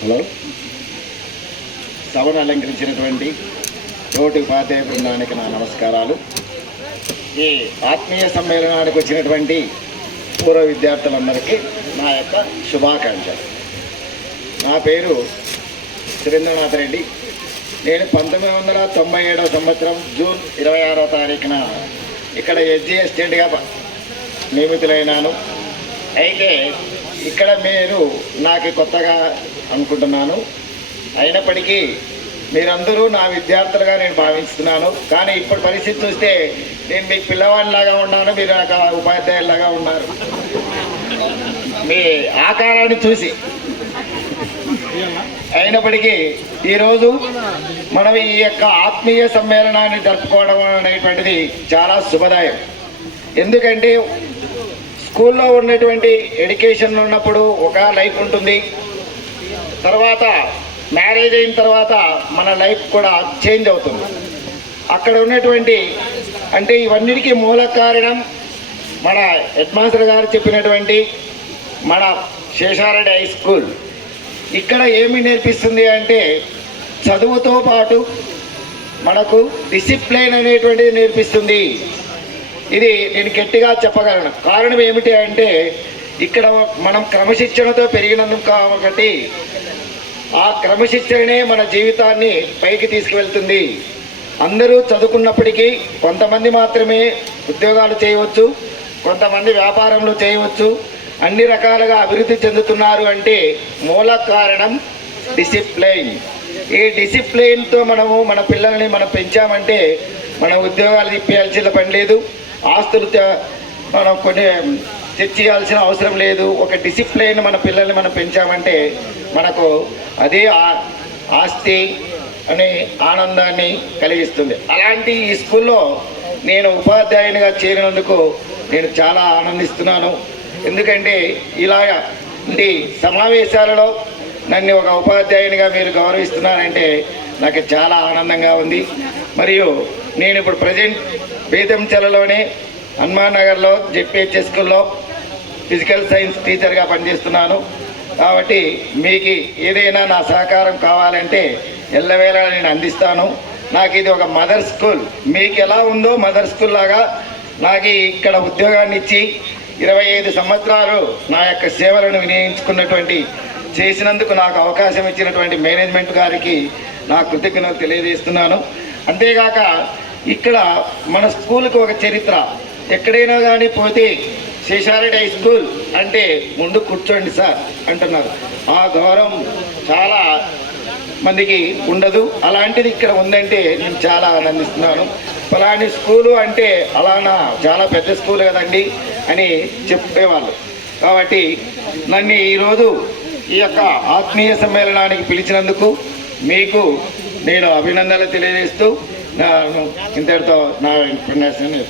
Hello? సభను అలంకరించినటువంటి తోటి ఉపాధ్యాయ బృందానికి నా నమస్కారాలు. ఈ ఆత్మీయ సమ్మేళనానికి వచ్చినటువంటి పూర్వ విద్యార్థులందరికీ నా యొక్క శుభాకాంక్షలు. నా పేరు సురేంద్రనాథ్ రెడ్డి. నేను పంతొమ్మిది వందల తొంభై ఏడవ సంవత్సరం జూన్ ఇరవై ఆరో తారీఖున ఇక్కడ ఎస్జీ ఎస్టేట్గా నియమితులైనాను. అయితే ఇక్కడ మీరు నాకు కొత్తగా అనుకుంటున్నాను. అయినప్పటికీ మీరందరూ నా విద్యార్థులుగా నేను భావిస్తున్నాను. కానీ ఇప్పుడు పరిస్థితి చూస్తే నేను మీకు పిల్లవాడిలాగా ఉన్నాను మీరు నాకు ఉపాధ్యాయులాగా ఉన్నారు. మీ ఆకారాన్ని చూసి. అయినప్పటికీ ఈరోజు మనం ఈ యొక్క ఆత్మీయ సమ్మేళనాన్ని జరుపుకోవడం అనేటువంటిది చాలా శుభదాయం. ఎందుకంటే స్కూల్లో ఉన్నటువంటి ఎడ్యుకేషన్ ఉన్నప్పుడు ఒక లైఫ్ ఉంటుంది. తర్వాత మ్యారేజ్ అయిన తర్వాత మన లైఫ్ కూడా చేంజ్ అవుతుంది. అక్కడ ఉన్నటువంటి అంటే ఇవన్నిటికీ మూల కారణం మన హెడ్మాస్టర్ గారు చెప్పినటువంటి మన శేషారెడ్డి హై స్కూల్. ఇక్కడ ఏమి నేర్పిస్తుంది అంటే చదువుతో పాటు మనకు డిసిప్లైన్ అనేటువంటిది నేర్పిస్తుంది. ఇది నేను గట్టిగా చెప్పగలను. కారణం ఏమిటి అంటే ఇక్కడ మనం క్రమశిక్షణతో పెరిగినందుకు కాబట్టి ఆ క్రమశిక్షణే మన జీవితాన్ని పైకి తీసుకువెళ్తుంది. అందరూ చదువుకున్నప్పటికీ కొంతమంది మాత్రమే ఉద్యోగాలు చేయవచ్చు కొంతమంది వ్యాపారంలో చేయవచ్చు అన్ని రకాలుగా అభివృద్ధి చెందుతున్నారు అంటే మూల కారణం డిసిప్లైన్. ఈ డిసిప్లైన్తో మనము మన పిల్లల్ని మనం పెంచామంటే మన ఉద్యోగాలు తిప్పేయాల్సిన పని లేదు. ఆస్తులు మనం కొన్ని తెచ్చేయాల్సిన అవసరం లేదు. ఒక డిసిప్లైన్ మన పిల్లల్ని మనం పెంచామంటే మనకు అదే ఆ- ఆస్తి అనే ఆనందాన్ని కలిగిస్తుంది. అలాంటి ఈ స్కూల్లో నేను ఉపాధ్యాయునిగా చేరినందుకు నేను చాలా ఆనందిస్తున్నాను. ఎందుకంటే ఇలా ఈ సమావేశాలలో నన్ను ఒక ఉపాధ్యాయునిగా మీరు గౌరవిస్తున్నారంటే నాకు చాలా ఆనందంగా ఉంది. మరియు నేను ఇప్పుడు ప్రజెంట్ బేతంచెలలోనే హనుమాన్ నగర్లో జెడ్పిహెచ్ఎస్ స్కూల్లో ఫిజికల్ సైన్స్ టీచర్గా పనిచేస్తున్నాను. కాబట్టి మీకు ఏదైనా నా సహకారం కావాలంటే ఎల్లవేళ నేను అందిస్తాను. నాకు ఇది ఒక మదర్ స్కూల్. మీకు ఎలా ఉందో మదర్ స్కూల్ లాగా నాకు ఇక్కడ ఉద్యోగాన్ని ఇచ్చి ఇరవై ఐదు సంవత్సరాలు నా యొక్క సేవలను వినియోగించుకున్నటువంటి చేసినందుకు నాకు అవకాశం ఇచ్చినటువంటి మేనేజ్మెంట్ గారికి నా కృతజ్ఞతలు తెలియజేస్తున్నాను. అంతేగాక ఇక్కడ మన స్కూల్కి ఒక చరిత్ర. ఎక్కడైనా కానీ పోతే శేషారెడ్డి హై స్కూల్ అంటే ముందు కూర్చోండి సార్ అంటున్నారు. ఆ గౌరవం చాలా మందికి ఉండదు. అలాంటిది ఇక్కడ ఉందంటే నేను చాలా ఆనందిస్తున్నాను. ఫలాని స్కూలు అంటే అలానా చాలా పెద్ద స్కూల్ కదండి అని చెప్పేవాళ్ళు. కాబట్టి నన్ను ఈరోజు ఈ యొక్క ఆత్మీయ సమ్మేళనానికి పిలిచినందుకు మీకు నేను అభినందనలు తెలియజేస్తూ ఇంతటితో నా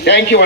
థ్యాంక్ యూ